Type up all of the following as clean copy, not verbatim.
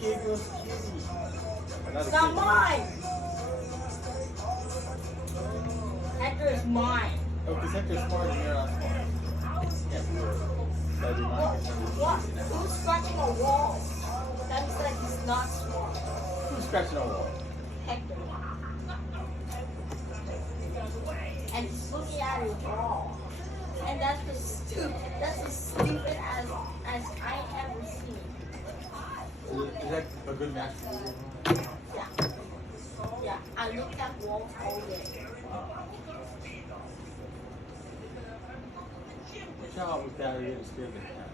Kitty was kitty. Another It's not kitty. mine. Hector is mine. Oh, because Hector's smart and you're not smart. Yes, we're. That'd be mine. What? Who's scratching a wall? That means that he's not smart. Who's scratching a wall? Hector. And he's looking at his wall. And that's as stupid as I ever seen. Is that a good match for you? Yeah. Yeah. I look at walls all day. Watch out with that, you're scared of the cat.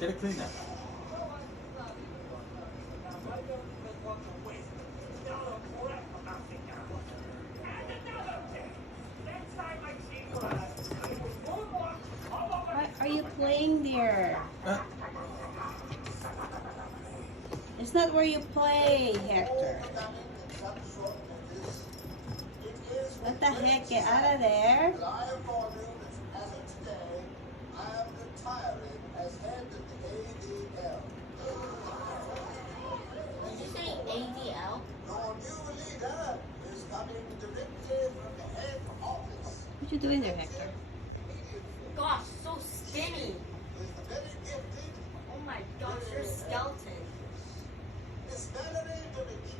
Get it clean now. Why are you playing there? It's not where you play, Hector. What the heck? Get out of there. I inform you that as of today, I am retiring as head of the ADL. Did you say ADL? Your new leader is coming directly from the head office. What you doing there, Hector? Gosh, so skinny. Is very gifted Oh my gosh, you're a skeleton. Miss Valerie DeRicci.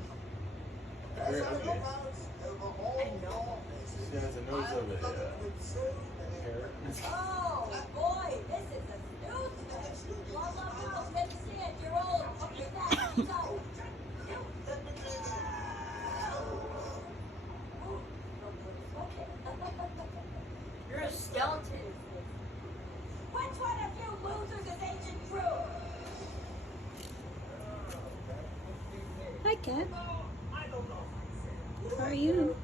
As Very I ugly. look out over all I know. your faces, She has a nose I am over there. covered with so many Hair. Oh, boy, this is a snooze fest. All my girls get to see it. You're old. Okay, that's so. You're a skeleton. Which one of you losers is Agent Drew? Hi, Cat. How are you?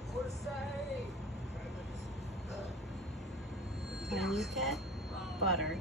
My new cat? Butter.